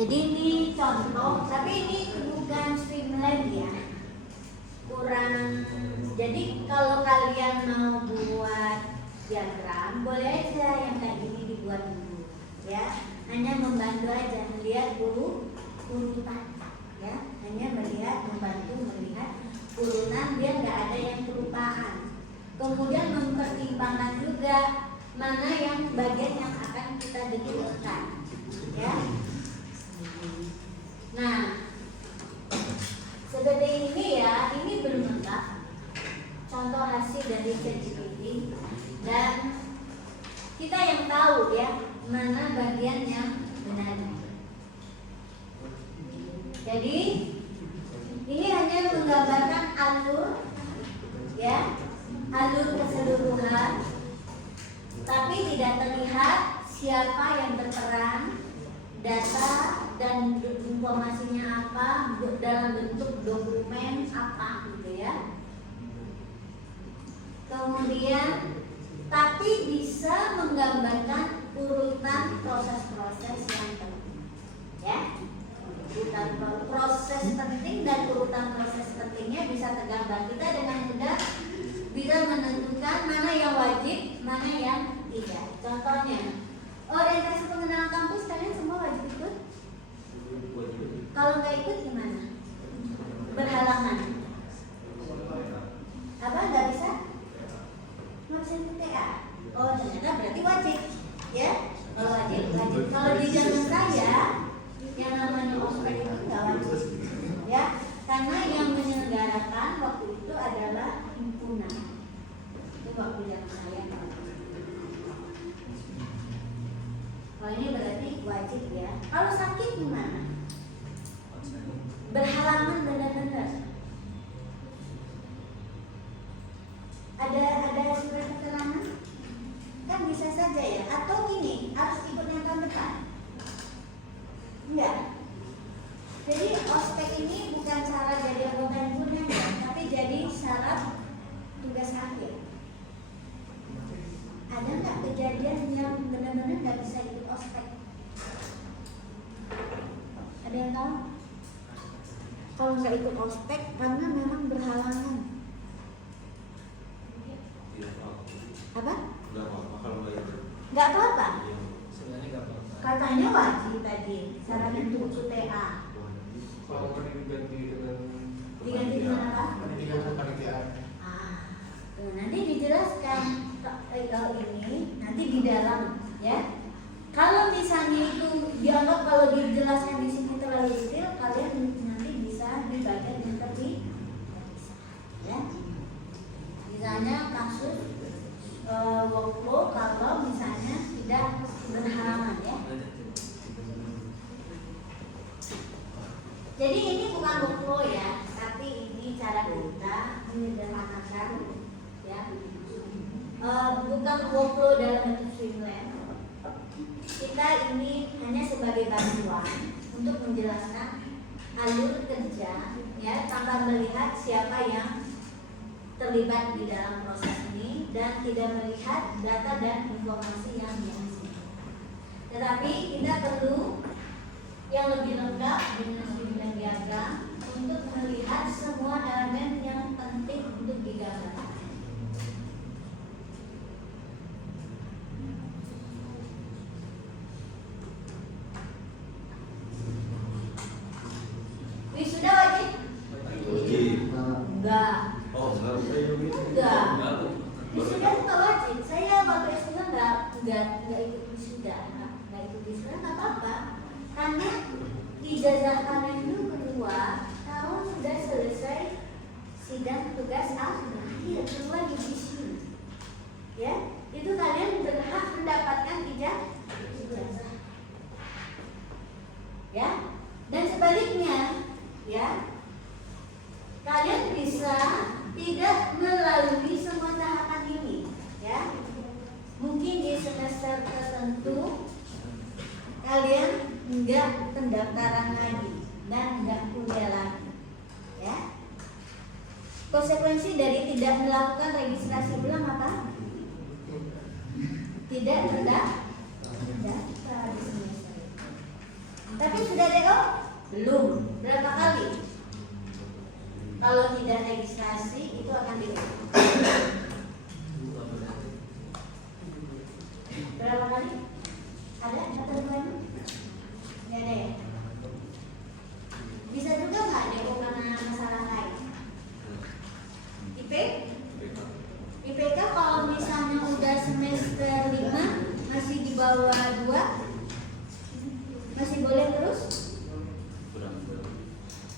Jadi ini contoh, tapi ini bukan streamline ya. Kurang. Jadi kalau kalian mau buat diagram, boleh aja yang kayak gini dibuat dulu, ya. Hanya membantu aja melihat urutan, ya. Hanya membantu melihat urutan biar nggak ada yang kelupaan. Kemudian mempertimbangkan juga mana yang bagian yang akan kita detilkan, ya. Nah, seperti ini ya, ini belum lengkap. Contoh hasil dari ChatGPT dan kita yang tahu ya mana bagian yang benar. Jadi ini hanya menggambarkan alur, ya, alur keseluruhan, tapi tidak terlihat siapa yang berperan, data dan informasinya apa dalam bentuk dokumen apa gitu ya. Kemudian tapi bisa menggambarkan urutan proses-proses yang penting, ya. Urutan proses penting dan urutan proses pentingnya bisa tergambar. Kita dengan mudah bisa menentukan mana yang wajib, mana yang tidak. Contohnya, orientasi pengenalan kampus kalian semua wajib ikut? Kalau nggak ikut gimana? Berhalangan? Apa? Nggak bisa? Nggak bisa ikut TA? Oh ternyata berarti wajib, ya? Kalau wajib. Kalau di zaman saya, yang namanya ospek itu nggak wajib, ya? Karena yang menyelenggarakan waktu itu adalah himpunan. Itu waktu zaman saya. Oh ini berarti wajib ya. Kalau sakit gimana? Berhalangan benar-benar. Ada surat keterangan? Kan bisa saja ya. Atau gini, harus ikut yang tahun depan. Enggak. Jadi ospek ini bukan cara jadi anggota himpunan ya, tapi jadi syarat tugas akhir. Ada nggak kejadian yang benar-benar nggak bisa ikut ospek? Ada yang tahu? Kalau nggak ikut ospek karena memang berhalangan. Apa? Nggak apa-apa. Katanya wajib tadi. Syaratnya untuk TA. Kalau diganti dengan apa? Nanti dijelaskan ini nanti di dalam ya. Kalau misalnya itu dianggap kalau dijelaskan di sini terlalu detail, kalian nanti bisa di bagian yang terpisah, ya. Misalnya kasus workflow kalau misalnya tidak berhalangan ya. Jadi ini bukan workflow ya, tapi ini cara kita menyederhanakan ya. Bukan workflow dalam bentuk streamline. Kita ini hanya sebagai bantuan untuk menjelaskan alur kerja ya, tanpa melihat siapa yang terlibat di dalam proses ini dan tidak melihat data dan informasi yang dihasilkan. Tetapi kita perlu yang lebih lengkap dengan streamline diagram untuk melihat semua elemen yang penting untuk digambarkan. Wisuda wajib? Enggak. Oh, Enggak. Wisuda itu nggak wajib. Saya waktu S2 nggak ikut wisuda, nggak ikut wisuda nggak apa-apa. Karena ijazah kalian itu kedua kalau sudah selesai sidang tugas akhir keluar di sini, ya itu kalian berhak mendapatkan ijazah, ya. Dan sebaliknya, ya kalian bisa tidak melalui semua tahapan ini, ya. Mungkin di semester tertentu kalian enggak pendaftaran lagi dan enggak kuliah lagi, ya. Konsekuensi dari tidak melakukan registrasi ulang apa? Tidak terdaftar di semester. Tapi sudah ada terbaru? Nggak ada ya? Bisa juga nggak DO karena masalah lain? IPK kalau misalnya udah semester 5 masih di bawah 2 masih boleh terus?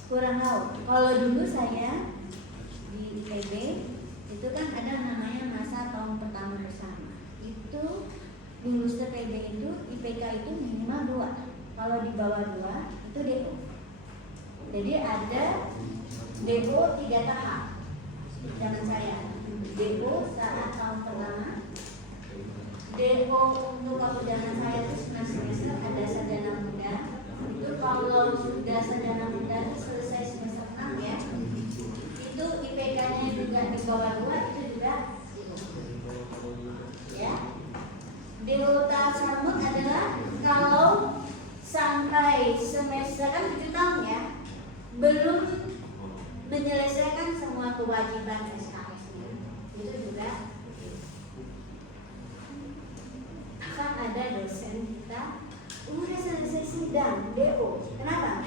Kurang tahu. Kalau dulu saya di IPB itu kan ada namanya masa tahun pertama bersama. Itu lulus TPB itu IPK itu minimal 2. Kalau di bawah 2 itu DO. Jadi ada DO 3 tahap. Zaman saya DO saat tahun pertama, DO untuk kalau zaman saya itu semester ada sarjana muda. Itu kalau sudah sarjana muda itu selesai semester 6 ya, itu IPK-nya juga di bawah 2 itu juga DO. Ya, DO tahap sambut adalah kalau sampai semester kan 7 tahun ya, belum menyelesaikan semua kewajiban SKS-nya, itu juga kan ada dosen kita udah selesai sidang DO, kenapa?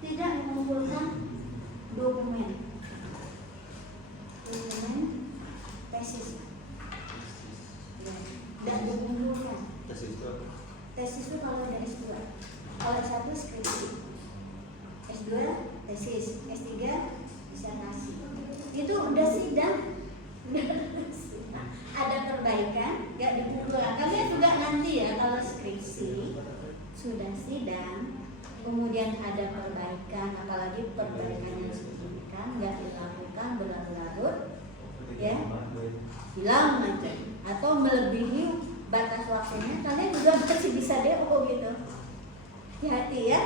Tidak mengumpulkan dokumen tesis, tidak mengumpulkan. Tesis itu kalau ada S2, kalau S1 skripsi, S2 tesis, S3 disertasi. Itu udah sidang, ada perbaikan, nggak dikumpulkan. Kalian juga nanti ya kalau skripsi sudah sidang, kemudian ada perbaikan, apalagi perbaikan yang signifikan nggak dilakukan berlarut-larut, ya hilang aja atau melebihi batas waktunya, kalian juga masih bisa DO gitu. Hati-hati ya.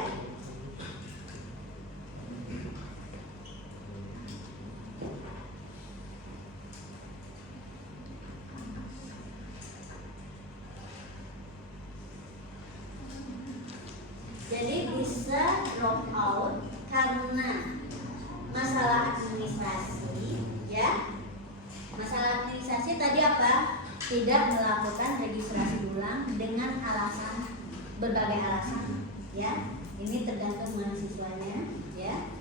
Jadi bisa drop out karena masalah administrasi, ya. Masalah administrasi tadi apa? Tidak melakukan registrasi ulang dengan alasan berbagai alasan, ya. Ini tergantung mahasiswanya, ya.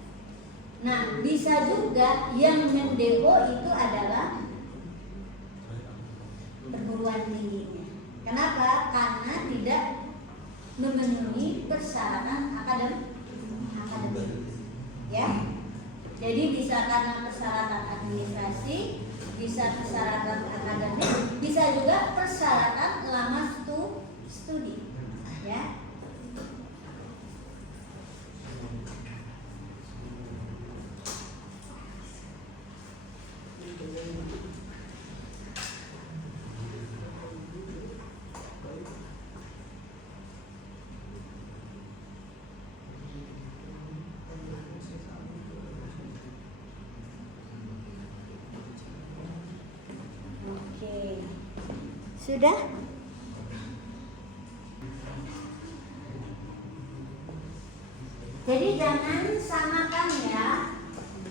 Nah, bisa juga yang men-DO itu adalah perguruan tingginya. Kenapa? Karena tidak memenuhi persyaratan akademik, ya. Jadi bisa karena persyaratan administrasi, bisa persyaratan akademik, bisa juga persyaratan lama studi, ya. Sudah? Jadi jangan samakan ya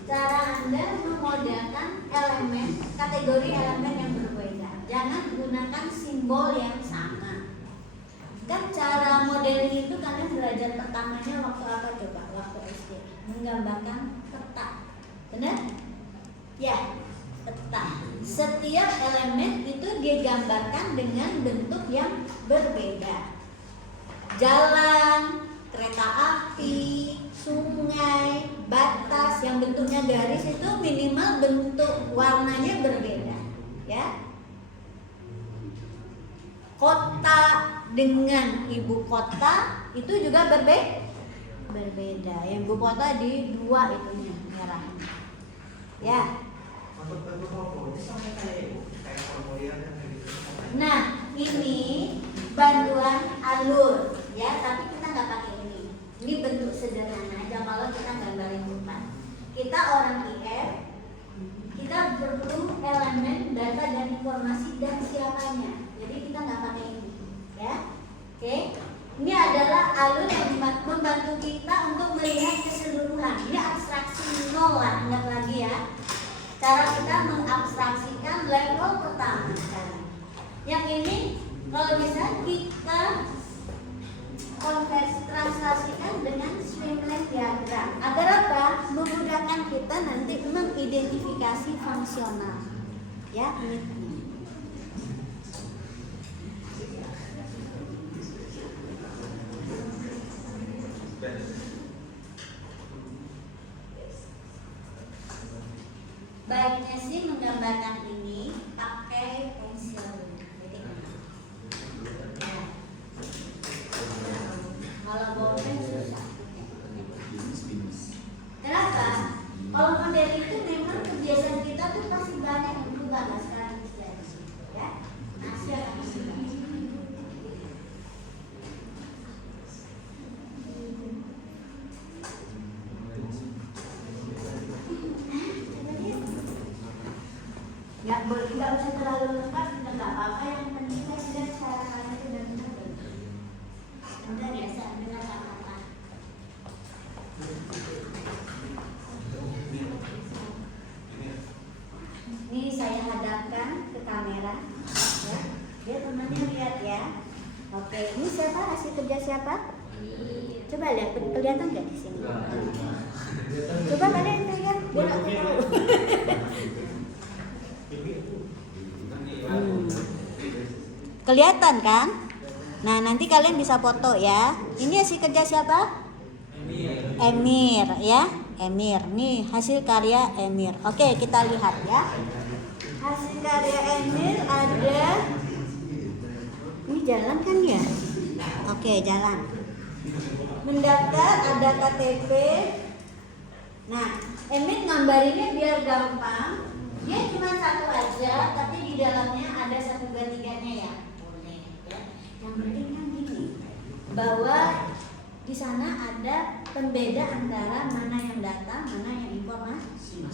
cara Anda memodelkan elemen, kategori elemen yang berbeda. Jangan gunakan simbol yang sama. Kan cara modeling itu kalian belajar pertamanya waktu apa coba? Waktu SD. Menggambarkan peta. Benar? Ya, peta. Setiap elemen itu digambarkan dengan bentuk yang berbeda. Jalan, kereta api, sungai, batas yang bentuknya garis itu minimal bentuk warnanya berbeda, ya. Kota dengan ibu kota itu juga berbeda. Yang ibu kota di 2 itunya merah, ya. Nah, ini bantuan alur, ya, tapi kita nggak pakai ini. Ini bentuk sederhana aja kalau kita gambarin depan. Kita orang IR, kita perlu elemen data dan informasi dan siapanya. Jadi kita nggak pakai ini, ya. Oke. Ini adalah alur yang membantu kita untuk melihat keseluruhan. Ini abstraksi 0 lah, ingat lagi ya. Cara kita mengabstraksikan level pertama sekarang. Yang ini kalau bisa kita dengan streamline diagram. Agar apa? Memudahkan kita nanti mengidentifikasi fungsional. Ya, ini. Baiknya sih menggambarkan ini pakai pensil. Kalau bolpen susah. Kenapa? Kalau model itu memang kebiasaan kita tuh pasti banyak yang berubah lah sekarang istilahnya. Ya, masih akan berubah. Nggak usah terlalu lengkap, nggak apa-apa. Yang penting saya sudah carakannya itu benar-benar. Anda biasa dengan apa-apa. Ini saya hadapkan ke kamera, ya. Biar temannya lihat ya. Oke, ini siapa? Hasil kerja siapa? Coba lihat, kelihatan nggak di sini? Coba kalian lihat, biar aku tahu. Kelihatan kan? Nah, nanti kalian bisa foto ya. Ini hasil kerja siapa? Emir ya. Emir. Nih hasil karya Emir. Oke, kita lihat ya. Hasil karya Emir ada. Ini jalan kan ya? Oke, jalan. Mendaftar, ada KTP. Nah, Emir gambarinnya biar gampang. Dia cuma satu aja, tapi di dalamnya ada 1, 2, 3-nya ya. Boleh ya. Yang penting kan gini, bahwa di sana ada pembeda antara mana yang data, mana yang informasi.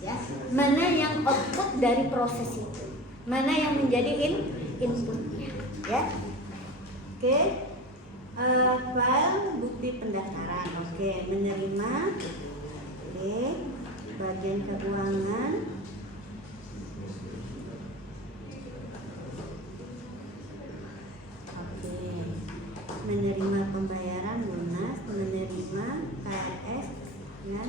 Ya, mana yang output dari proses itu, mana yang menjadi inputnya. Ya. Oke. File bukti pendaftaran. Oke, menerima. Oke. Bagian keuangan. Oke. Menerima pembayaran lunas, menerima KRS ya.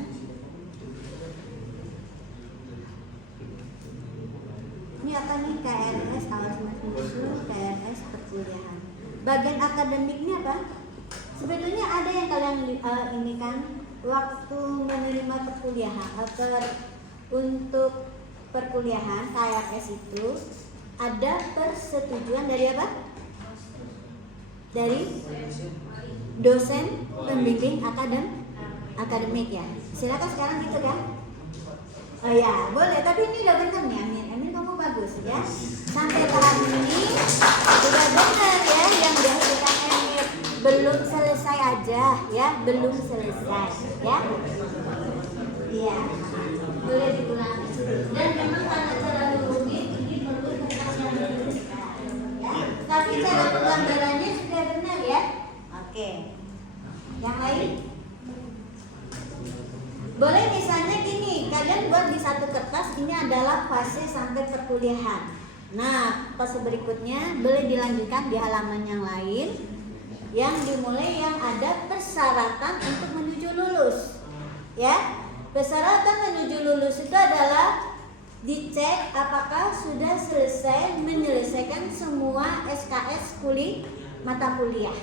Ini apa nih? KRS awas musuh, KRS perkuliahan. Bagian akademiknya apa? Sebetulnya ada yang kalian ini kan waktu menerima perkuliahan untuk perkuliahan KRS itu ada persetujuan dari apa? Dari dosen pembimbing akademik ya. Silakan sekarang gitu kan? Oh ya, boleh. Tapi ini udah benar nih, Amin. Amin kamu bagus ya. Sampai tahap ini udah benar ya yang dihasilkan Emir. Belum selesai aja ya, belum selesai ya. Iya, boleh diulangi. Dan memang karena terlalu rumit, ini perlu kertas yang diluruskan ya. Tapi cara penggambarannya sudah benar ya. Oke. Yang lain? Boleh misalnya gini, kalian buat di satu kertas ini adalah fase sampai perkuliahan. Nah, fase berikutnya boleh dilanjutkan di halaman yang lain. Yang dimulai yang ada persyaratan untuk menuju lulus. Ya, persyaratan menuju lulus itu adalah dicek apakah sudah selesai menyelesaikan semua SKS mata kuliah.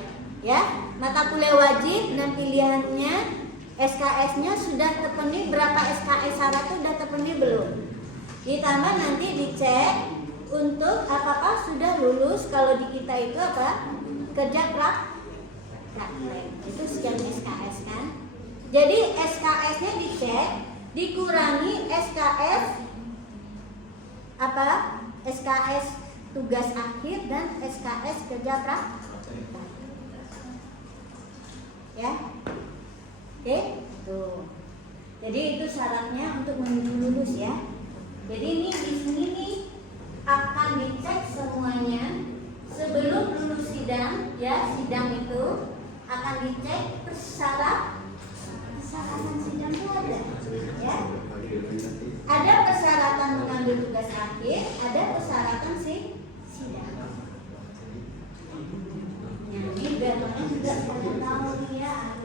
Ya, mata kuliah wajib dan pilihannya SKS-nya sudah terpenuhi, berapa SKS syarat itu sudah terpenuhi belum? Ditambah nanti dicek untuk apakah sudah lulus. Kalau di kita itu apa? Kerja praktek. Itu sekian SKS kan? Jadi SKS-nya dicek, dikurangi SKS apa? SKS tugas akhir dan SKS kerja praktek. Ya. Oke, tuh. Jadi itu syaratnya untuk menuju lulus ya. Jadi ini di sini nih akan dicek semuanya sebelum lulus sidang ya. Sidang itu akan dicek persyaratan sidang itu ada ya. Ada persyaratan mengambil tugas akhir, ada persyaratan sidang. Nah, ini biar kalian juga pada tahu nih ya.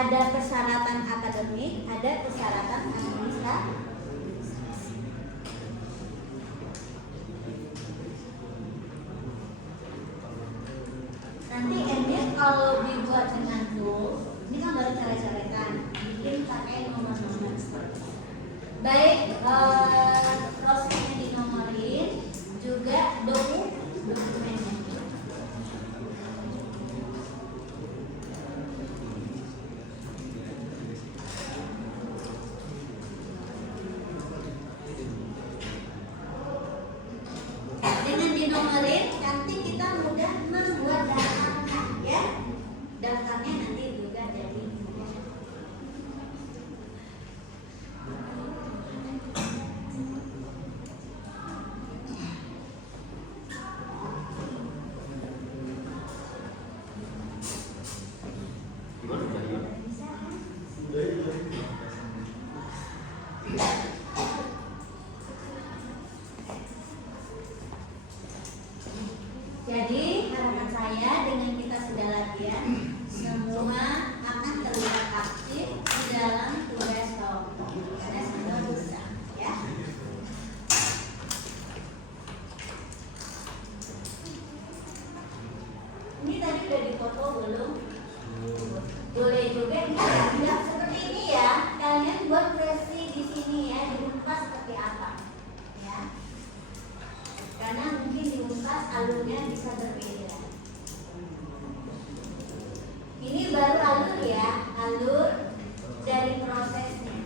ada persyaratan akademik, ada persyaratan administrasi. Nanti emir kalau dibuat dengan tool, ini kan baru cara-carakan, bikin pakai nomor-nomor. Baik prosesnya dinomorin, juga dokumennya. Dengan dinomorin, nanti kita mudah membuat daftarnya, ya. Daftarnya nanti juga jadi. Jadi harapan saya dengan kita sudah latihan, semua akan terlibat aktif di dalam tugas kelompok pada saat bisa, ya. Ini tadi udah dipoto belum? Boleh juga enggak seperti ini ya. Kalian buat versi di sini ya, diumpas seperti apa, ya. Karena mungkin diumpas alurnya bisa berbeda. Ini baru alur ya, alur dari prosesnya.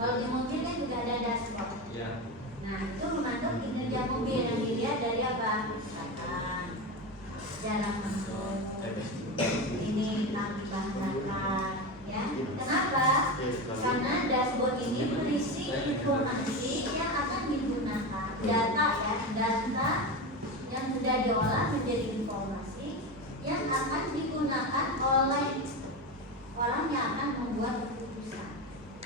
Kalau di mobil kan juga ada dashboard. Ya. Nah, itu memantau kinerja mobil yang dilihat dari apa? Misalkan jarak masuk, ini tangki bahan bakar, ya. Kenapa? Karena dashboard ini berisi informasi yang akan digunakan, data ya, data yang sudah diolah menjadi informasi yang akan digunakan oleh orang yang akan membuat keputusan.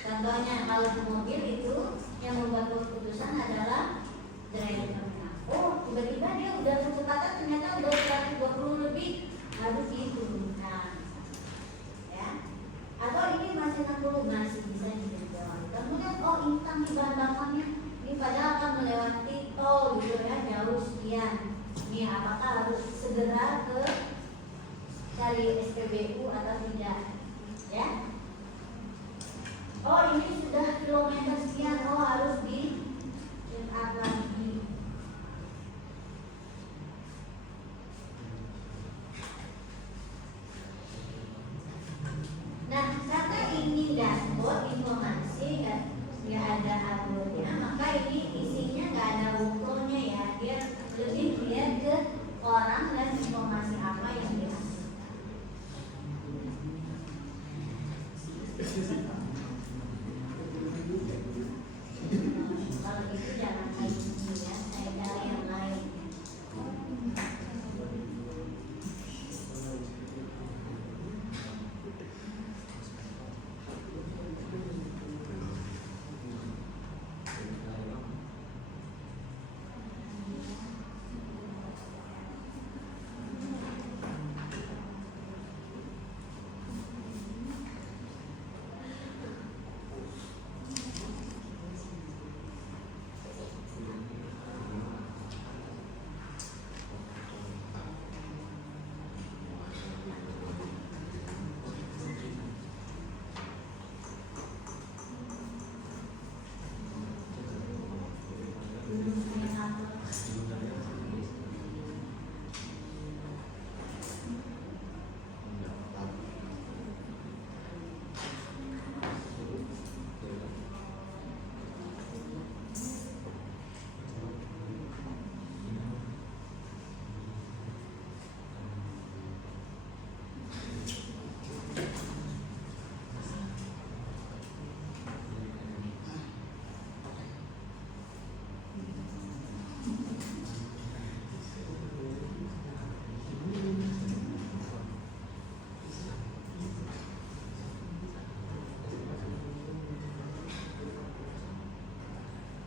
Contohnya kalau di mobil itu yang membuat keputusan adalah drivernya. Oh, tiba-tiba dia udah kecepatan ternyata udah 120 lebih, harus diturunkan. Ya. Atau ini masih 60, masih bisa dijaga. Kemudian oh ini tangki bahan bakarnya ini padahal akan melewati tol gitu ya, jauh sekian. Ini apakah harus segera ke cari SPBU atau tidak? Ya. Oh ini sudah kilometer sekian, oh harus di check up lagi. Nah, karena ini dashboard informasi ya ada alurnya, maka ini isinya nggak ada workflow-nya ya. Dia lebih lihat ke orang dan informasi apa yang dihasilkan. Kalau itu jangan kayak gini ya, saya cari yang lain.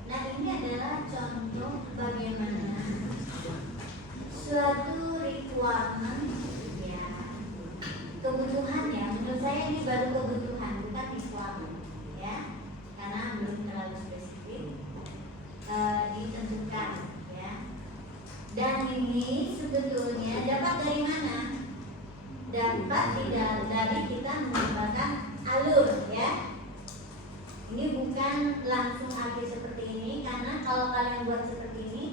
Nah ini adalah contoh bagaimana suatu requirement ya, kebutuhan ya. Menurut saya ini baru kebutuhan, bukan requirement ya, karena belum terlalu spesifik ditentukan ya. Dan ini sebetulnya dapat dari mana? Dapat dari kita menggunakan alur ya. Ini bukan langsung ada seperti ini, karena kalau kalian buat seperti ini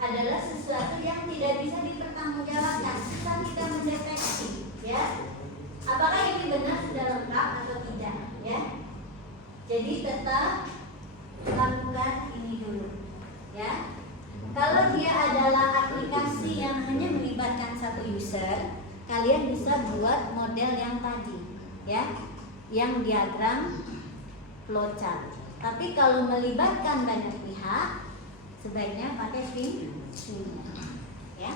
adalah sesuatu yang tidak bisa dipertanggungjawabkan, susah kita mendeteksi ya. Apakah ini benar sudah lengkap atau tidak ya. Jadi tetap lakukan ini dulu ya. Kalau dia adalah aplikasi yang hanya melibatkan satu user, kalian bisa buat model yang tadi ya, yang diagram flowchart. Tapi kalau melibatkan banyak pihak, sebaiknya pakai pin ya.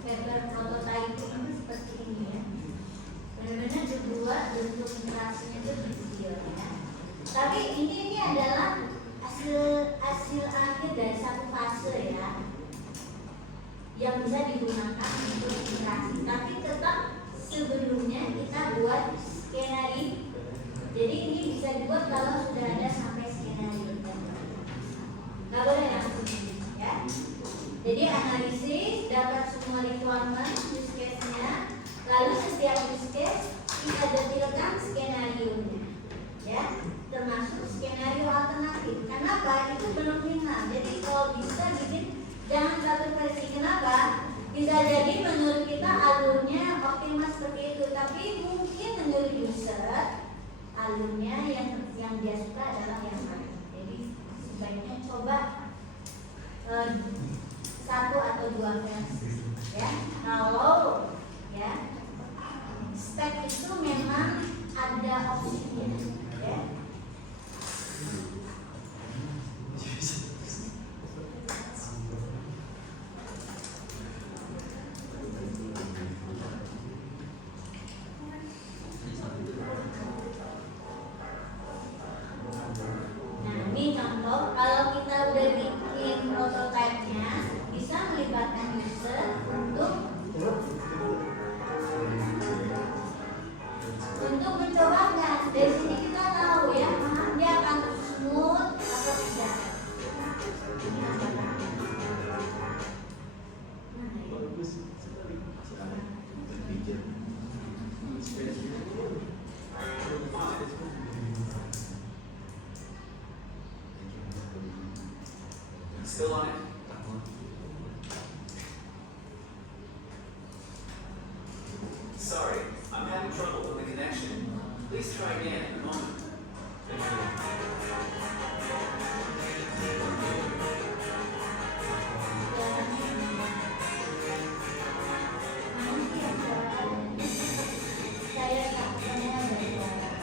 Paper prototyping itu seperti ini ya. Benar-benar dibuat bentuk interaksinya itu video ya. Tapi ini adalah hasil akhir dari satu fase ya, yang bisa digunakan untuk interaksi. Tapi tetap sebelumnya kita buat skenario. Jadi ini bisa dibuat kalau sudah ada sampai skenario. Nggak boleh langsung ya. Jadi analisis, dapat semua requirement, use case-nya, lalu setiap use case kita detilkan skenario-nya ya, termasuk skenario alternatif. Kenapa? Itu belum final. Jadi kalau bisa bikin jangan satu versi. Kenapa? Bisa jadi menurut kita alurnya optimal seperti itu, tapi mungkin menurut user alurnya yang dia suka adalah yang lain. Jadi sebaiknya coba satu atau dua versi ya. Kalau ya spek itu memang ada opsinya ya. Please try again in a moment. Saya tak semua dari orang.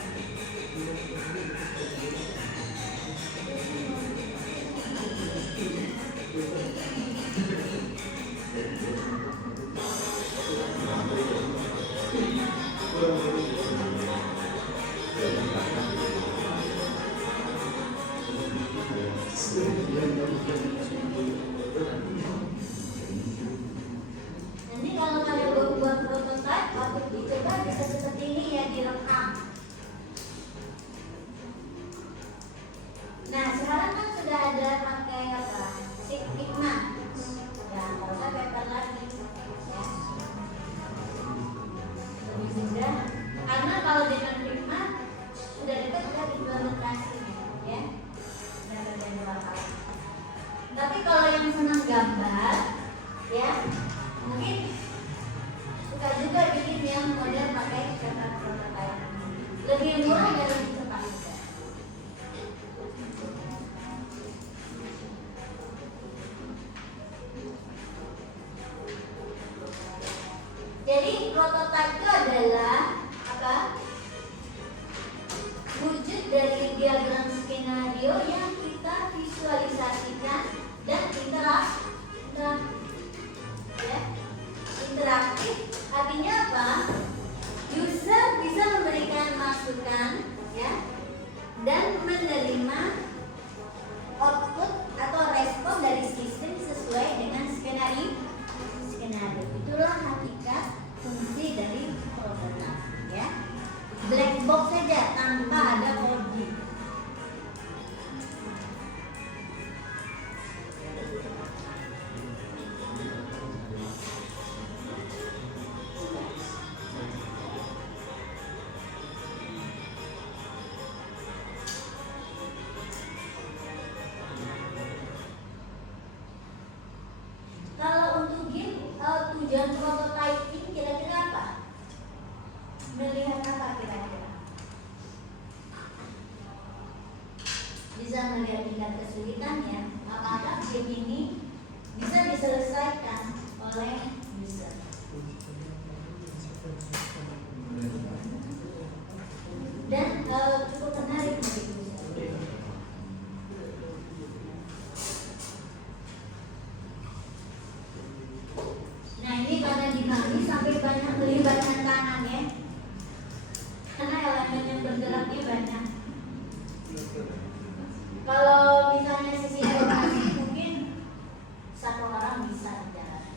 Nanti kalau kalian buat prototipe, waktu dicoba bisa seperti ini ya, direkam. Nah sekarang kan sudah ada pakai apa? Figma. Ya, kalau saya paper lagi. Ya. Lebih mudah. Karena kalau dengan Figma sudah dekat sudah implementasi, ya. Sudah ada dua hal. Tapi kalau yang senang gambar, ya, mungkin suka juga bikin yang model pakai paper prototype. Lebih murah dan lebih cepat juga. Jadi prototype itu adalah apa? Wujud dari diagram skenario yang kita visualisasikan dan interaktif. Artinya apa? User bisa memberikan masukan, ya, dan menerima output atau respon dari sistem sesuai dengan skenario. Itulah hakikat fungsi dari prototype, ya. Black box saja tanpa ada coding. Kalau untuk game, tujuan prototyping kira-kira apa? Melihat apa kira-kira? Bisa melihat tingkat kesulitannya, apakah game ini bisa diselesaikan oleh user. Dan cukup menarik bagi user. Nah ini karena di kami sampai banyak melibatkan tangan, ya. Karena elemen yang bergeraknya banyak. Kalau misalnya sisi edukasi mungkin satu orang bisa menjalankan.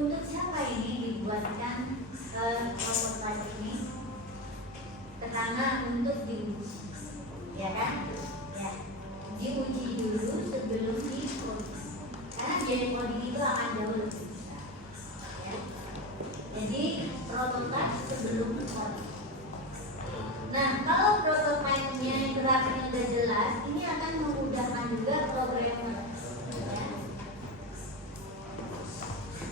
Untuk siapa ini dibuatkan prototipe ini? Pertama untuk diuji, ya kan? Ya, diuji dulu sebelum dicoding. Karena jadi coding itu akan jauh lebih besar, ya. Jadi prototipe sebelum prototipe. Nah, kalau prototipe-nya grafiknya udah jelas, ini akan memudahkan juga programmer. Ya.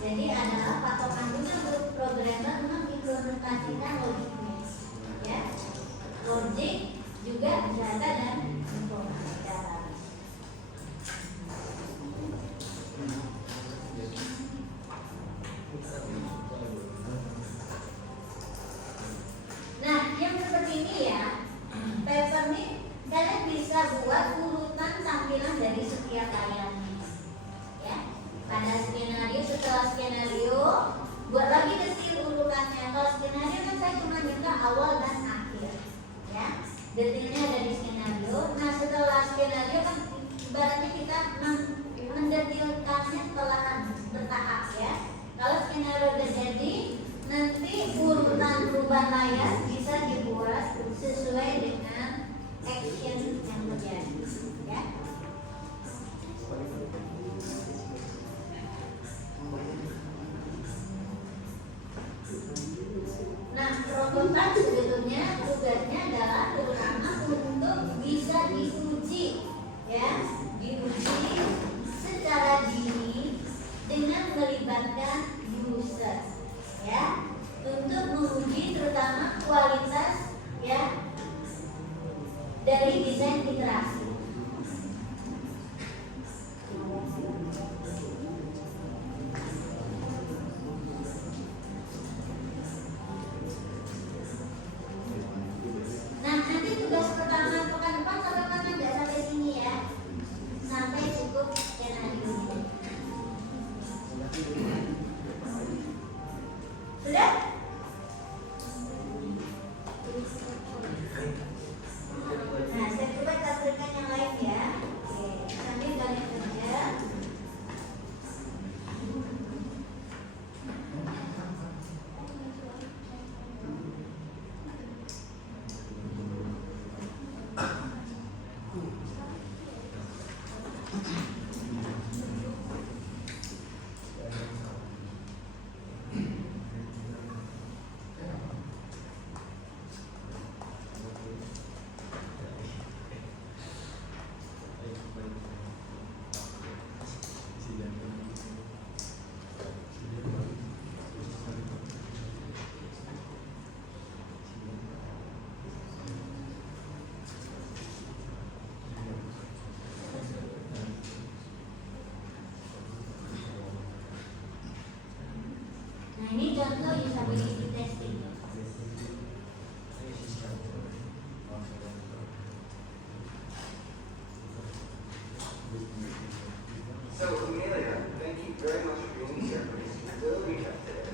Jadi adalah patokan juga untuk programmer mengimplementasikan logiknya. Ya. Logik juga data dan informasi data. Nah, yang seperti ini ya, paper ini kalian bisa buat urutan tampilan dari setiap layarnya. Ya, pada skenario, setelah skenario, buat lagi detil urutannya. Kalau skenario kan saya cuma minta awal dan akhir. Ya, detilnya ada di skenario. Nah, setelah skenario kan ibaratnya kita mendetilkannya setelah bertahap ya. Kalau skenario udah jadi, nanti urutan perubahan layar bisa dibuat sesuai dengan action yang terjadi ya. Nah, prototipe sebetulnya tugasnya adalah terutama untuk bisa diuji ya, diuji secara dini dengan melibatkan user ya, untuk menguji terutama kualitas ya dari desain iterasi. Nah, nanti tugas pertama pekan depan kalau kalian nggak sampai sini ya, sampai cukup skenario ini. Sudah? Nah, saya coba tampilkan yang lain ya. Oke, sambil kalian kerja. Nah, ini contoh usability testing. So, Amelia, thank you very much for being here for this usability test today.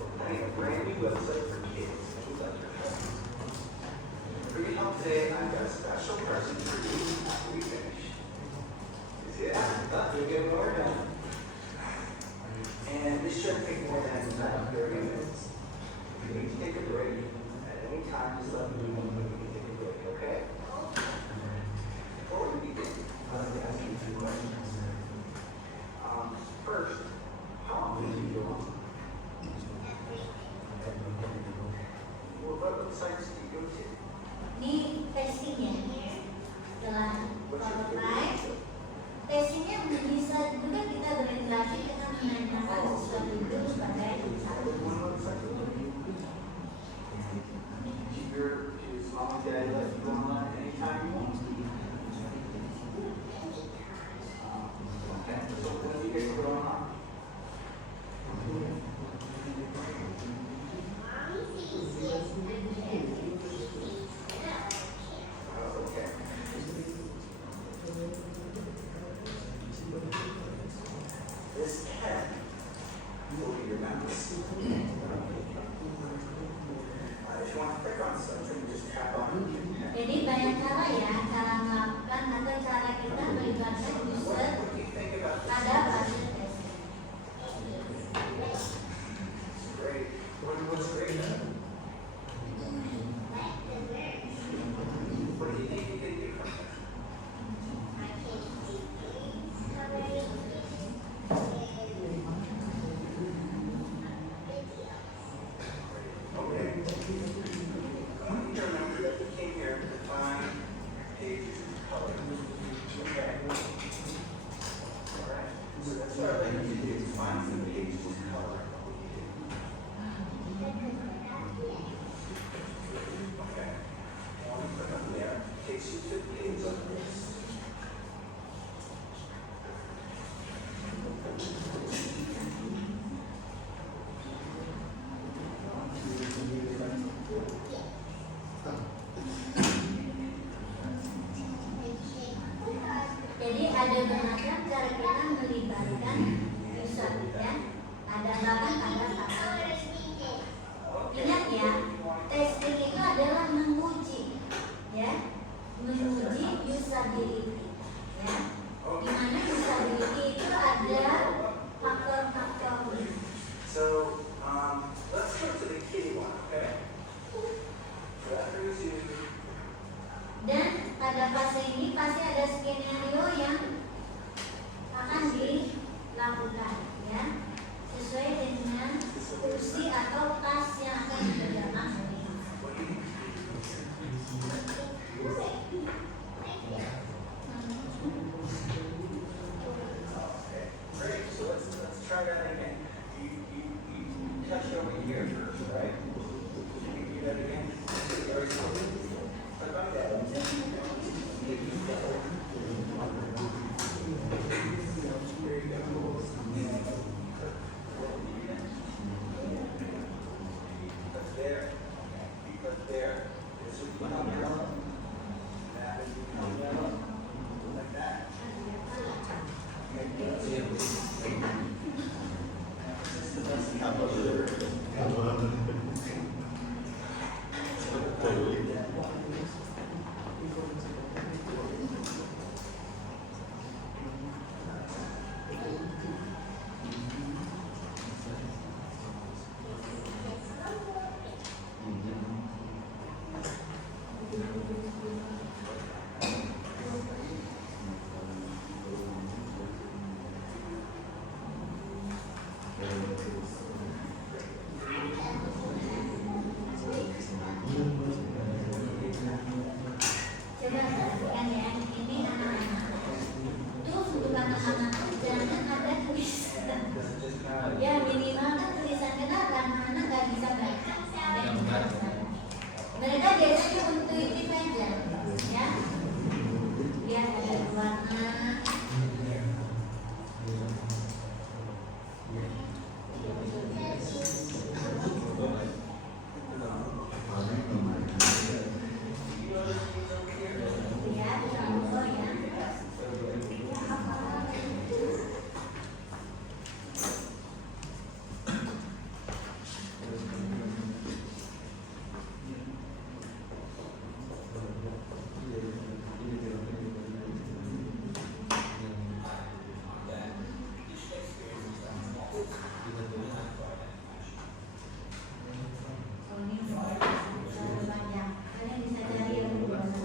We're planning a brand new website for kids. We'd like your help. For your help today, I've got a special present for you after we finish. Yeah, you'll get more done. And this shouldn't take more than 30 minutes. If you need to take a break at any time, just let me know when we can take a break, okay? Before we begin, I'd like to ask you a few questions. First, how often do you go on? Well, what websites do you go to? Ini testingnya ya. Setelah prototype, testingnya bisa juga kita berinteraksi dengan menanyakan sesuatu itu sebagai satu. One website. Is mom and dad let you go online anytime you want? Okay, so when do you get to go online? Okay. This pen will be your mouse. If you want to click on something, just tap on it. Jadi banyak cara ya, cara melakukan atau cara kita melibatkan user What do you think about this? pada fase testing. Great. What's great? What do you think you can do from this? finds the page was colored. Okay. Click up there. Takes you to the page like this. Jadi ada bermacam cara kita melibatkan user ya. Ada bahkan ada faktor. Ingat ya, testing itu adalah menguji ya, menguji usability ya. Di mana usability itu ada faktor-faktor. So, let's go to the kitty one, okay? So after you Dan pada fase ini pasti ada skenario yang akan dilakukan ya, sesuai dengan fungsi atau task yang akan dikerjakan oleh user. Great, so let's try that again. You touch over here first, right? Can you do that again? Very slowly. Click on that. There you go. Click there. You click there. This will become yellow. That will become yellow. Like that. Coba perhatikan ya, ini anak-anak. Terus untuk anak-anak jangan ada tulisan. Ya minimal kan tulisan, kenapa anak-anak nggak bisa baca. Mereka biasanya intuitif aja, ya. Lihat ada warna. Ya, jangan lupa ya. Oh, ini terlalu panjang. Kalian bisa cari yang lebih banyak.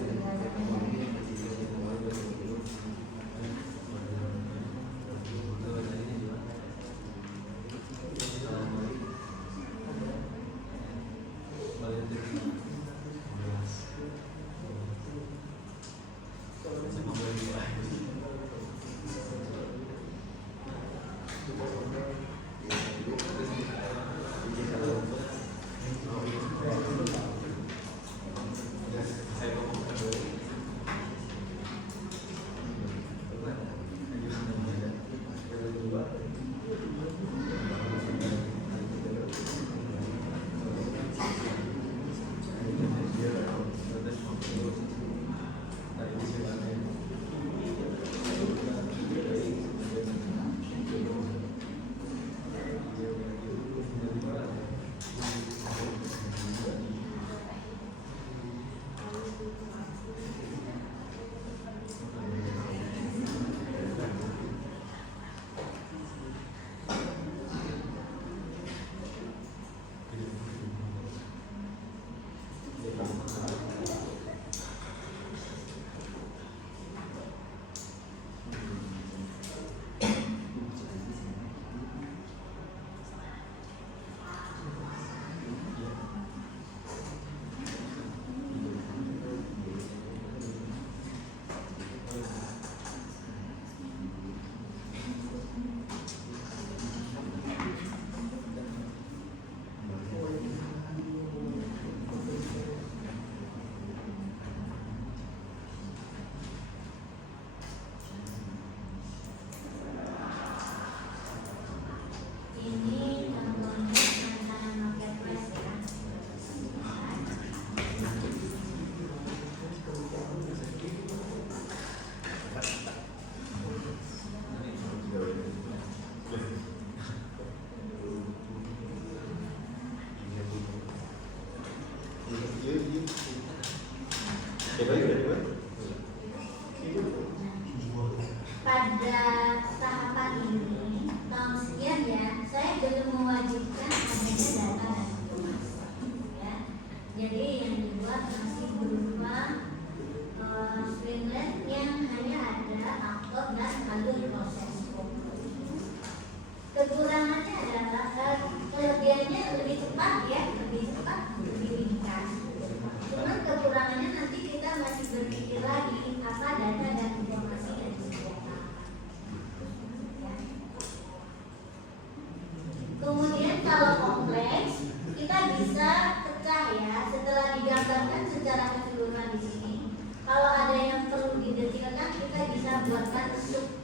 Kemudian kalau kompleks kita bisa pecah ya, setelah digambarkan secara keseluruhan di sini. Kalau ada yang perlu didetilkan kita bisa buatkan sub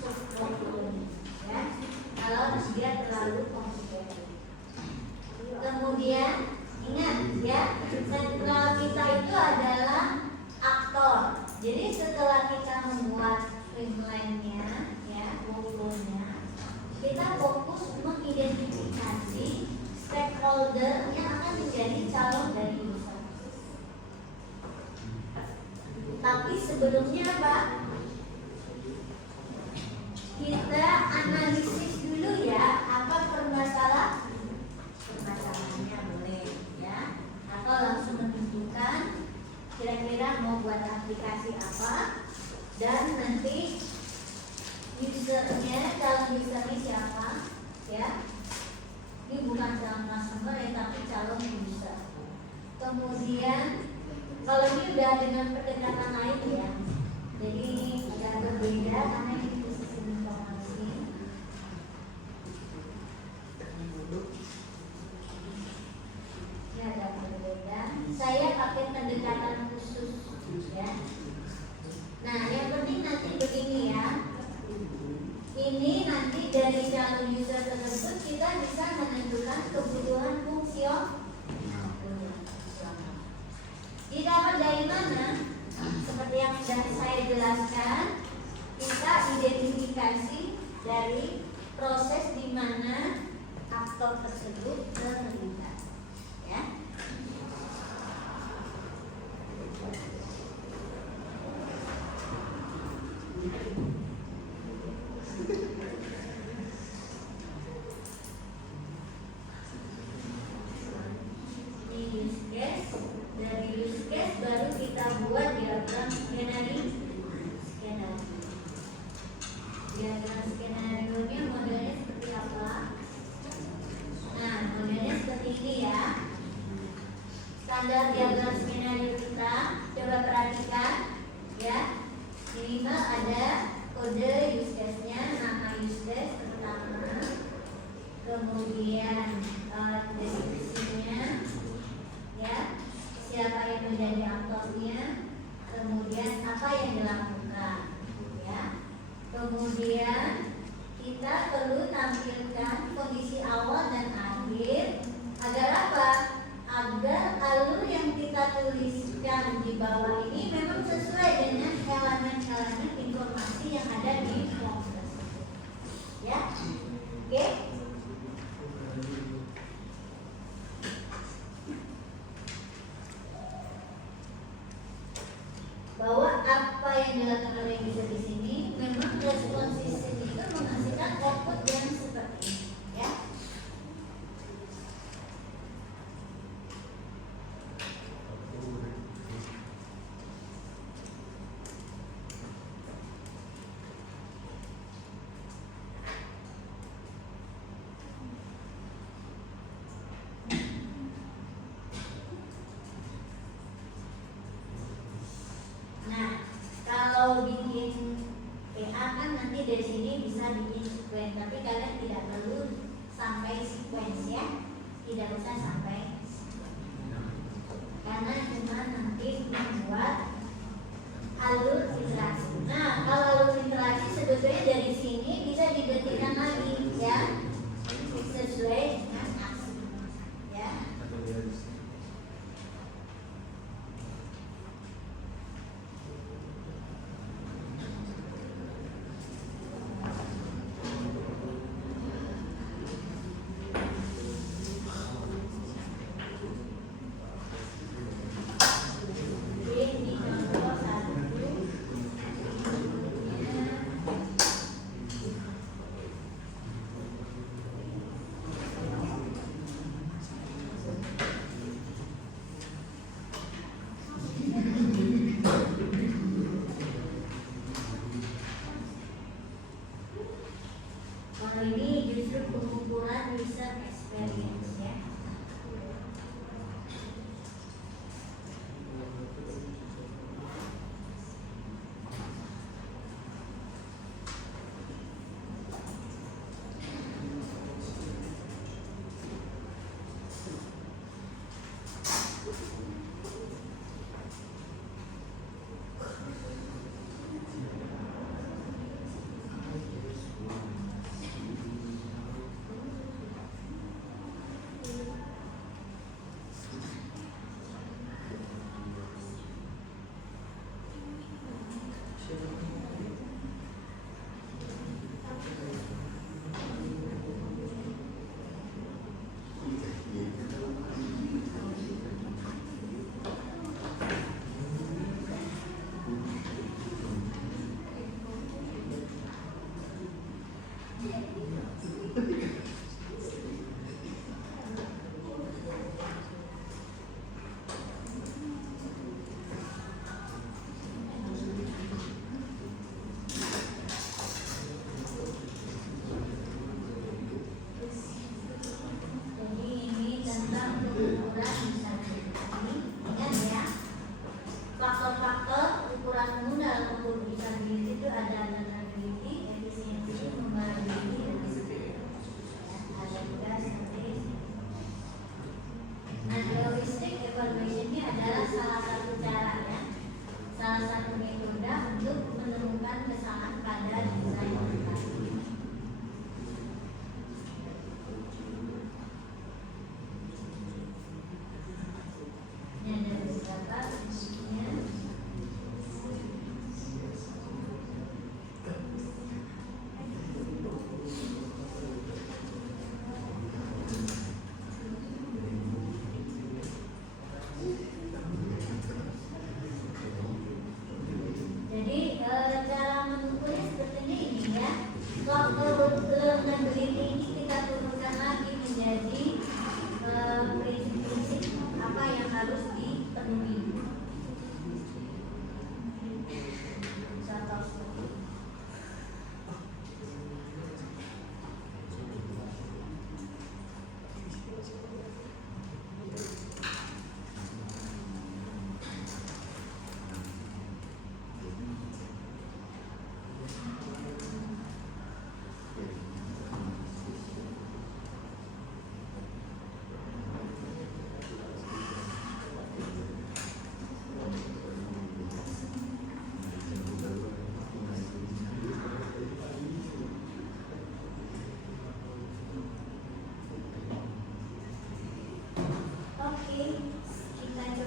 workflow ya. Kalau dia terlalu complicated. Kemudian ingat ya, sentral kita itu adalah aktor. Jadi setelah kita membuat streamline-nya ya, workflow-nya, kita fokus mengidentifikasi stakeholder yang akan menjadi calon dari user. Tapi sebelumnya apa? Kita analisis dulu ya, apa permasalahannya boleh ya, atau langsung menentukan kira-kira mau buat aplikasi apa, dan nanti usernya, calon usernya siapa ya. Ini bukan calon customer ya, tapi calon user. Kemudian kalau ini udah dengan pendekatan lain ya, jadi ini agak berbeda karena ini khusus informasi. Ini agak berbeda. Saya pakai pendekatan khusus ya. Nah, yang penting nanti begini ya. Ini nanti dari calon user tersebut kita bisa menentukan kebutuhan fungsional. Didapat dari mana? Seperti yang sudah saya jelaskan, kita identifikasi dari proses di mana aktor tersebut terlibat. Ya. Dari use case baru kita buat diagram skenario. Diagram skenario nya modelnya seperti apa? Nah, modelnya seperti ini ya. Standar diagram skenario kita, coba perhatikan ya. Minimal ada kode use case-nya, nama use case pertama, kemudian deskripsinya ya, siapa yang menjadi aktornya, kemudian apa yang dilakukan ya. Kemudian kita perlu tampilkan kondisi awal dan akhir agar apa? Agar alur yang kita tuliskan di bawah ini memang sesuai dengan elemen-elemen informasi yang ada di form tersebut ya. Oke? Bahwa apa yang dilakukan oleh user di sini memang responsive itu menghasilkan output yang seperti ini ya. Kalau bikin PA kan nanti dari sini bisa bikin sequence, tapi kalian tidak perlu sampai sequence ya, tidak usah sampai karena cuma nanti membuat alur interaksi. Nah, kalau alur interaksi sebetulnya dari sini bisa didetilkan lagi ya, sesuai dengan aksi ya. Ini justru pengukuran user experience ya.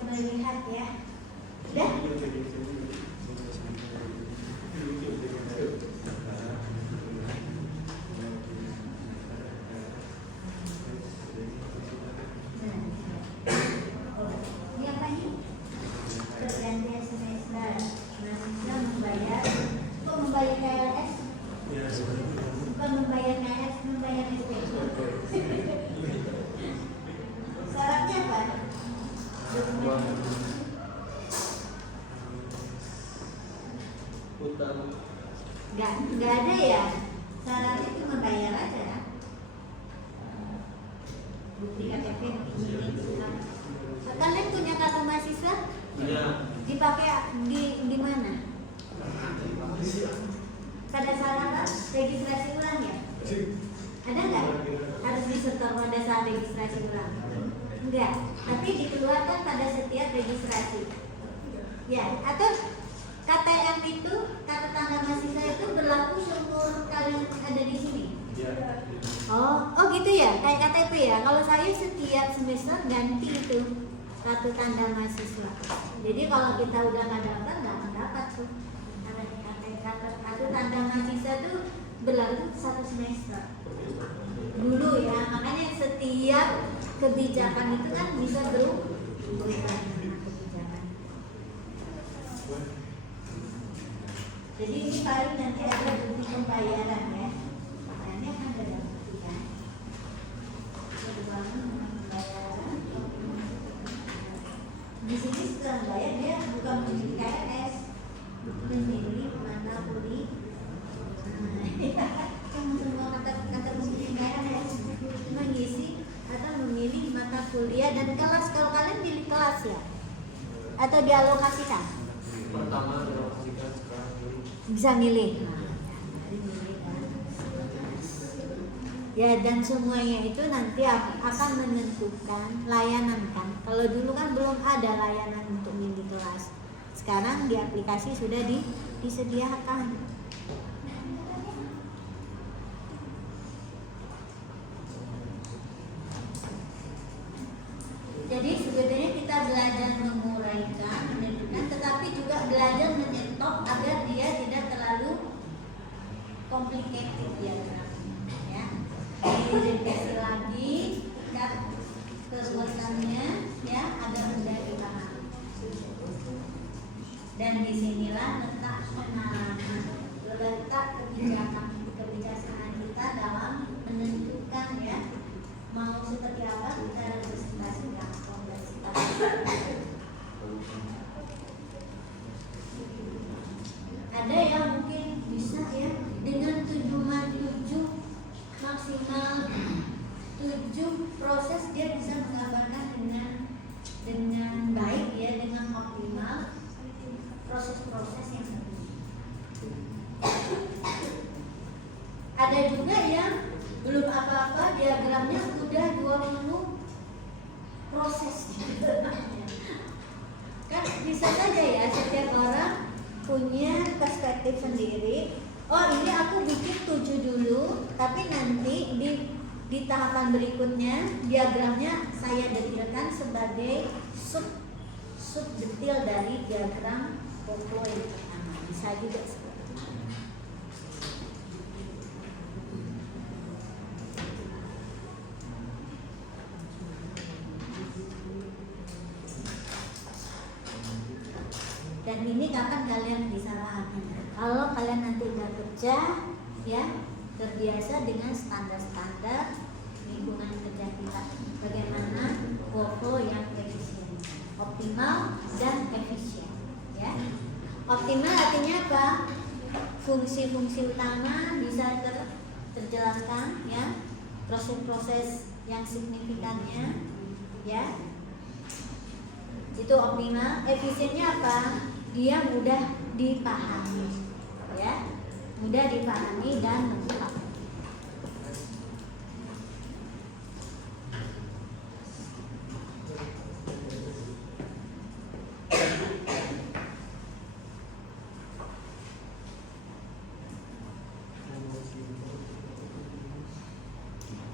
melihat ya. Udah? Ini apa nih? Pergantian semester. Mahasiswa membayar, kok membayar KLS? Bukan membayar KLS, membayar SPP. Syaratnya apa? Nggak ada ya. Syaratnya itu membayar aja. Bukti KTP, kalian punya kartu mahasiswa? Iya. Dipakai di mana? Pada saat apa? Registrasi ulang ya? Ada nggak? Harus disetor pada saat registrasi ulang? Enggak, tapi dikeluarkan pada setiap registrasi. Ya, atau KTM itu, kartu tanda mahasiswa itu berlaku seumur kalian ada di sini? Oh gitu ya, kayak KTP ya. Kalau saya setiap semester ganti itu kartu tanda mahasiswa. Jadi kalau kita udah nggak dapat tuh kartu tanda mahasiswa itu berlaku 1 semester. Dulu ya, makanya setiap kebijakan itu kan bisa berubah kebijakan. Jadi ini paling nanti ada bukti pembayaran ya. Makanya kan ada bukti kan. Pembayaran. Di sini setelah bayar dia bukan memilih KRS, memilih mata kuliah. Semua kata memilih KRS, mengisi atau memilih mata kuliah dan kelas. Kalau kalian pilih kelas ya, atau dialokasikan? Pertama dialokasikan, sekarang Bisa milih. Ya, dan semuanya itu nanti akan menentukan layanan kan. Kalau dulu kan belum ada layanan untuk milih kelas. Sekarang di aplikasi sudah disediakan. Jadi sebetulnya kita belajar menguraikan, menentukan, tetapi juga belajar menyetop agar dia tidak terlalu complicated ya. Direvisi lagi tingkat keruwetannya ya agar mudah dipahami. Dan disinilah letak pengalaman, letak kebijaksanaan kita dalam menentukan ya mau seperti apa kita representasi dalam kompleksitas. Ada yang mungkin bisa ya dengan 7 maksimal 7 proses dia bisa menggambarkan dengan baik ya, dengan optimal proses-proses yang terjadi. Ada juga yang belum apa-apa diagramnya udah 20 proses. Kan bisa saja ya setiap orang punya perspektif sendiri. Oh ini aku bikin 7 dulu, tapi nanti di tahapan berikutnya diagramnya saya detilkan sebagai sub detil dari diagram pokok yang pertama. Bisa juga seperti itu. Dan ini kapan kalian bisa pahami? Kalau kalian nanti udah kerja, ya terbiasa dengan standar-standar lingkungan kerja kita, bagaimana workflow yang efisien, optimal dan efisien. Ya, optimal artinya apa? Fungsi-fungsi utama bisa terjelaskan, ya, proses-proses yang signifikannya, ya, itu optimal. Efisiennya apa? Dia mudah dipahami, ya, mudah dipahami dan lengkap.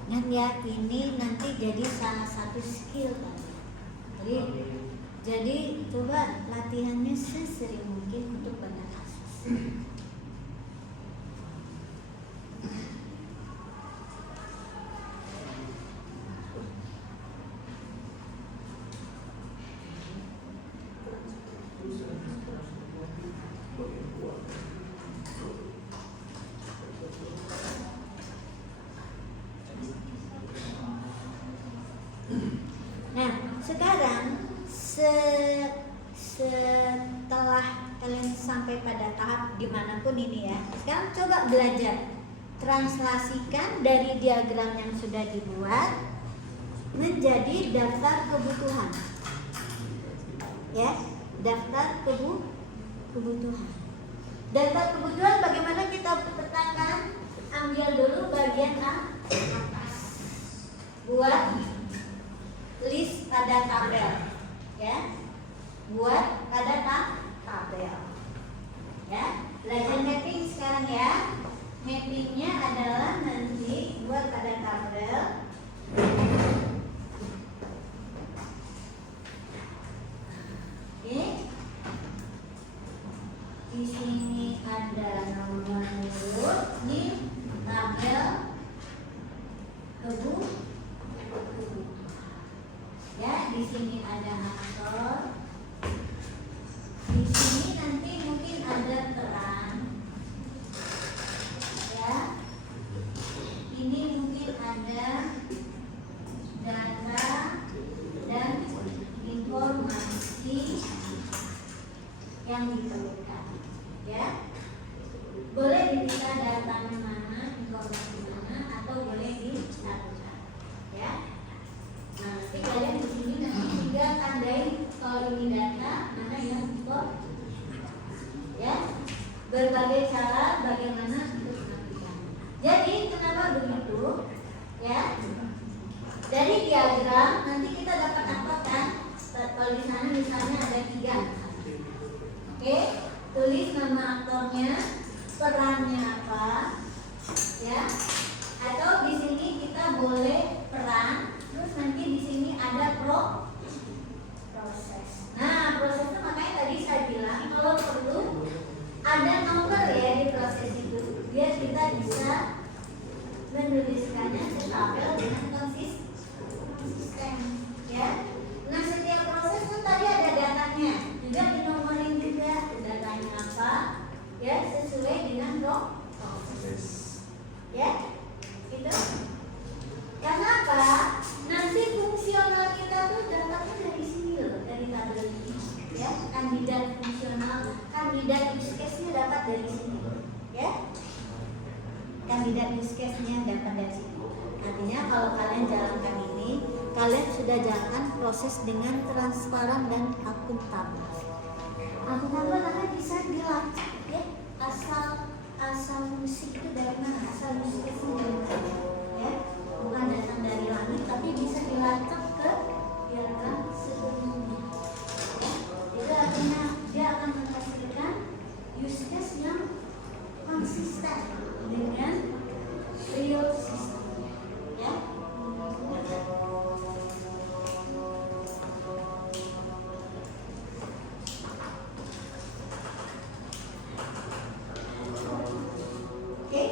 Dan ya ini nanti jadi salah satu skill kan. Jadi Jadi coba latihannya sesering mungkin untuk banyak kasus. Nah, sekarang setelah kalian sampai pada tahap dimanapun ini ya, sekarang coba belajar translasikan dari diagram yang sudah dibuat menjadi daftar kebutuhan. Ya, daftar kebutuhan. Daftar kebutuhan bagaimana kita petakan? Ambil dulu bagian atas. Buat list pada tabel, ya. Buat pada tabel, ya. Belajar mapping sekarang ya. Mappingnya adalah nanti buat pada tabel. Oke. Di sini ada nomor urut, ini tabel kebutuhan. Ya, di sini ada aktor. Di sini nanti mungkin ada peran. Ya. Ini mungkin ada data dan informasi yang diperlukan. Ya. Boleh dipisah datanya mana, informasi mana, atau boleh disatukan. Ya. Nah, nanti kalian di sini nanti juga tandain kalau ini data, mana yang info. Ya, berbagai cara bagaimana untuk menentukan. Jadi kenapa begitu? Ya, dari diagram nanti kita dapat apa kan? Kalau di sana misalnya ada 3. Oke, tulis nama aktornya, perannya apa, ya? Atau di sini kita boleh peran. Terus nanti di sini ada proses. Nah, prosesnya makanya tadi saya bilang kalau perlu ada nomor ya di proses itu, biar kita bisa menuliskannya ke tabel dengan konsisten. Ya. Nah, setiap proses kan tadi ada datanya, juga dinomorin juga datanya apa, ya sesuai dengan proses. Ya, gitu. Karena apa? Nanti fungsional kita tuh datanya dari sini loh, dari tabel ini. Ya, kandidat fungsional, kandidat use case-nya dapat dari sini. Ya, kandidat use case-nya dapat dari sini. Artinya kalau kalian jalankan ini, kalian sudah jalankan proses dengan transparan dan akuntabel. Akuntabel karena bisa dilacak, ya, asal musik itu dari mana, asal use case-nya dari mana. Ya, bukan datang dari langit tapi bisa dilacak ke diagram sebelumnya. Ya, itu artinya dia akan menghasilkan use case yang konsisten dengan real system. Ya. Oke.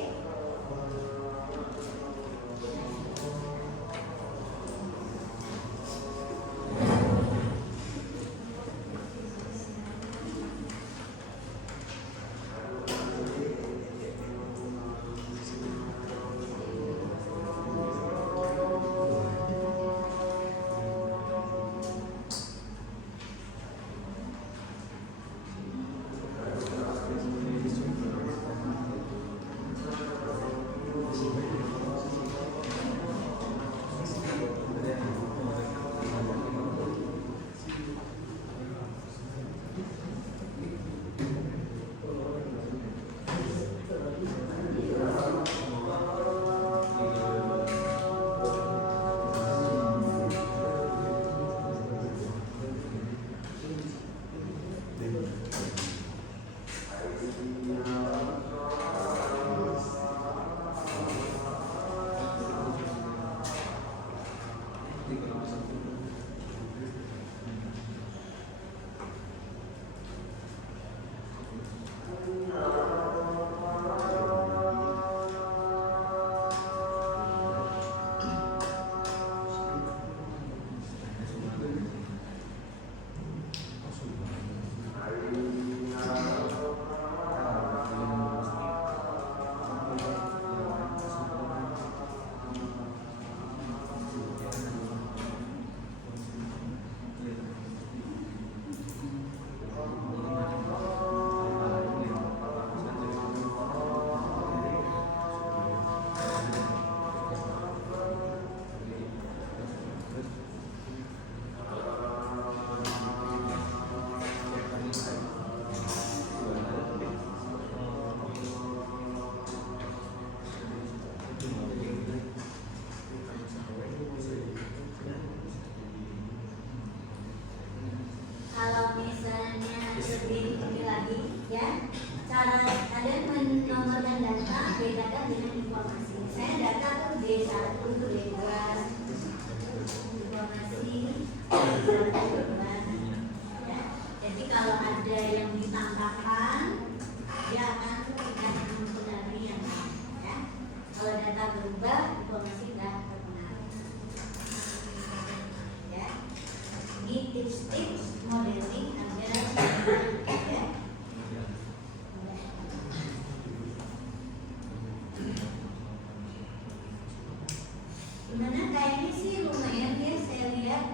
Gimana? Kayaknya sih lumayan ya, saya lihat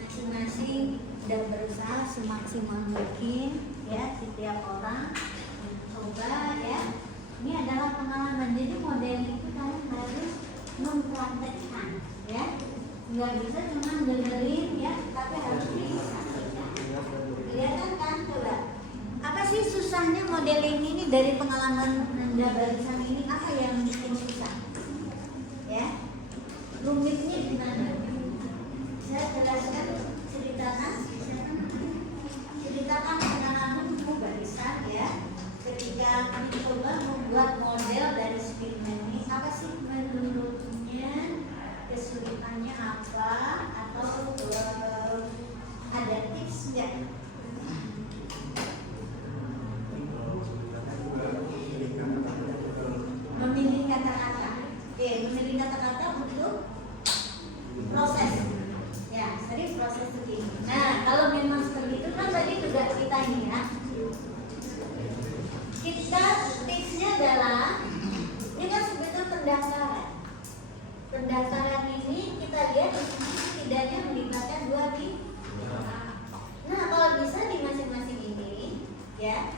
masing-masing udah berusaha semaksimal mungkin ya, setiap orang coba ya. Ini adalah pengalaman, jadi model itu kalian harus mempraktekkan ya, nggak bisa cuma dengerin ya, tapi harus dipraktekkan. Kelihatan kan? Coba apa sih susahnya modeling ini dari pengalaman Anda barisan ini? Apa yang bikin susah ya? Rumitnya di mana? Saya jelaskan, ceritakan pengalaman barisan ya, ketika mencoba membuat model dari Spinman ini. Apa sih menurutnya kesulitannya apa, atau ada tips nggak? Memilih kata-kata. Oke, memilih kata-kata untuk proses. Ya, sering proses begini. Nah, kalau memang seperti itu kan tadi juga ceritanya ya. Kita tipsnya adalah ini kan sebetulnya pendaftaran. Pendaftaran ini kita lihat di sini setidaknya melibatkan 2 tim. Nah, kalau bisa di masing-masing ini ya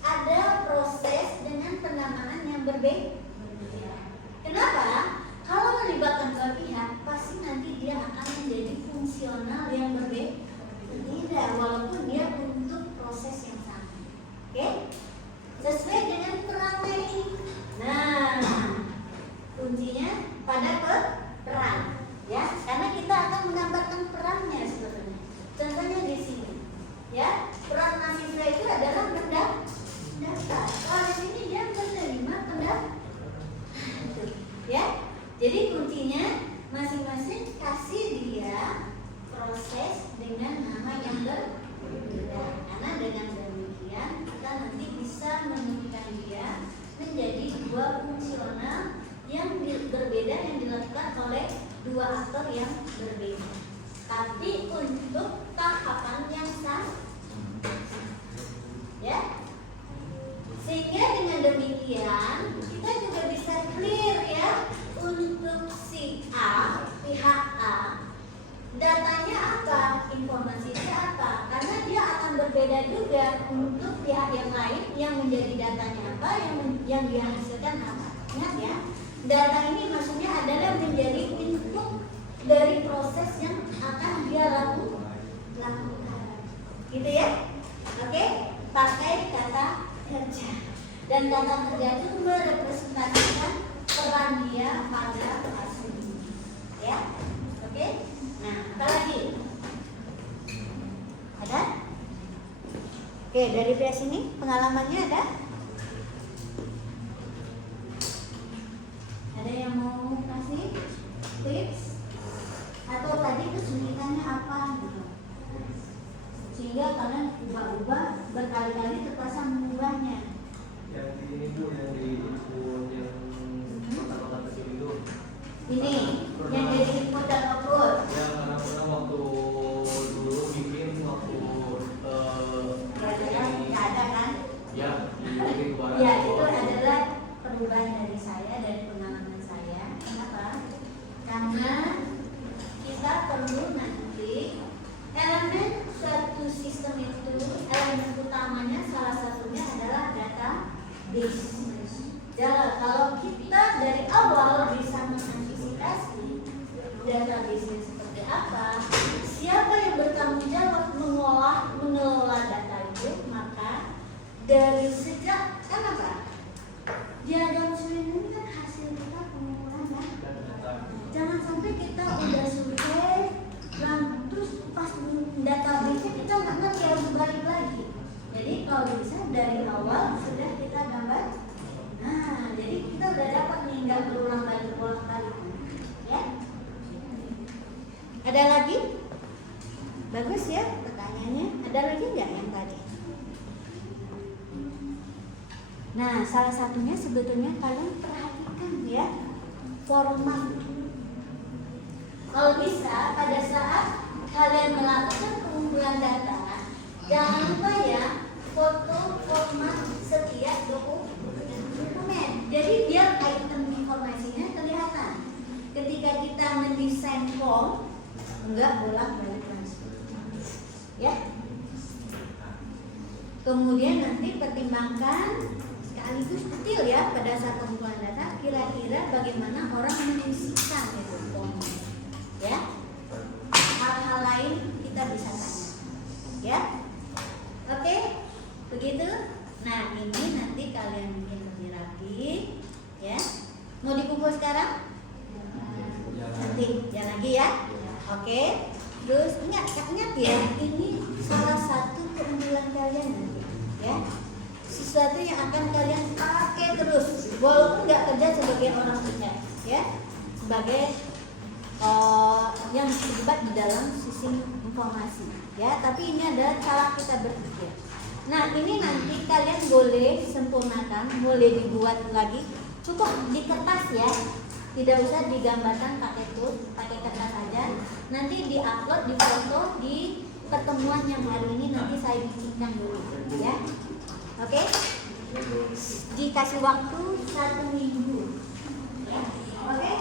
ada proses dengan pendanaan yang berbeda. Kenapa? Kalau melibatkan 2 pihak, pasti nanti dia akan menjadi fungsional yang berbeda, walaupun dia untuk proses yang sama. Oke? Sesuai dengan perannya ini. Nah, kuncinya pada peran, ya, karena kita akan menggambarkan perannya sebetulnya. Contohnya di sini, ya, peran mahasiswa itu adalah mendaftar. Kalau di sini dia menerima pendaftar, ya. Jadi kuncinya masing-masing kasih dia proses dengan nama yang berbeda, karena dengan demikian kita nanti bisa menemukan dia menjadi 2 fungsional yang berbeda yang dilakukan oleh 2 aktor yang berbeda, tapi untuk tahapan yang sama, ya. Sehingga dengan demikian kita juga bisa clear ya, untuk si A, pihak A, datanya apa, informasinya apa, karena dia akan berbeda juga untuk pihak yang lain yang menjadi datanya apa, yang dia hasilkan apa. Ingat ya, data ini maksudnya adalah menjadi input dari proses yang akan dia lakukan, gitu ya. Oke, pakai kata kerja, dan kata kerja itu merepresentasikan peran dia pada kasus ini, ya. Oke. Nah, apa lagi? Ada? Oke, dari pihak sini pengalamannya ada? Ada yang mau kasih tips? Atau tadi kesulitannya apa gitu? Sehingga kalian ubah-ubah berkali-kali terpaksa mengubahnya. Yang di ini tuh, yang di input yang kota-kota kecil itu. Ini yang jadi input dan output. Ya, karena pernah waktu dulu bikin waktu Ya ada kan? ya bikin barang. Ya, itu adalah perubahan dari saya, dari pengalaman saya. Kenapa? Karena kita perlu nanti elemen suatu sistem itu, elemen utamanya salah satunya adalah database. Kalau kita dari awal bisa mengantisipasi database-nya seperti apa, siapa yang bertanggung jawab mengelola data itu, maka dari sejak kan apa? Diagram Swin ini kan hasil kita pengumpulan data. Jangan sampai kita udah survei, terus pas database-nya kita nggak ngerti, harus balik lagi. Jadi kalau bisa dari awal sudah kita gambar. Nah, jadi kita udah dapat nih, nggak berulang balik ya. Ada lagi? Bagus ya pertanyaannya. Ada lagi nggak yang tadi? Nah, salah satunya sebetulnya kalian perhatikan ya, format. Kalau bisa pada saat kalian melakukan pengumpulan data, jangan lupa ya foto format setiap dokumen. Jadi biar item informasinya kelihatan. kita mendesain form, enggak bolak-balik langsung. Ya. Kemudian nanti pertimbangkan sekaligus detail ya pada saat pengumpulan data, kira-kira bagaimana orang mengisikan itu formnya. Ya. Hal-hal lain kita bisa tanya. Ya. Oke? Begitu? Nah, ini nanti kalian bikin lebih rapi, ya. Mau dikumpul sekarang? Nanti, jangan lagi ya. Oke. Terus ingat ya, ini salah satu keunggulan kalian nanti, ya. Sesuatu yang akan kalian pakai terus, walaupun nggak kerja sebagai orang kerja, ya. Sebagai yang terlibat di dalam sistem informasi, ya. Tapi ini adalah cara kita berpikir. Nah, ini nanti kalian boleh sempurnakan, boleh dibuat lagi. Cukup di kertas ya, tidak usah digambarkan pakai tools, pakai kertas aja. Nanti diupload, difoto di pertemuan yang hari ini nanti saya bikinkan dulu, ya. Oke? Dikasih waktu 1 minggu, ya. Oke?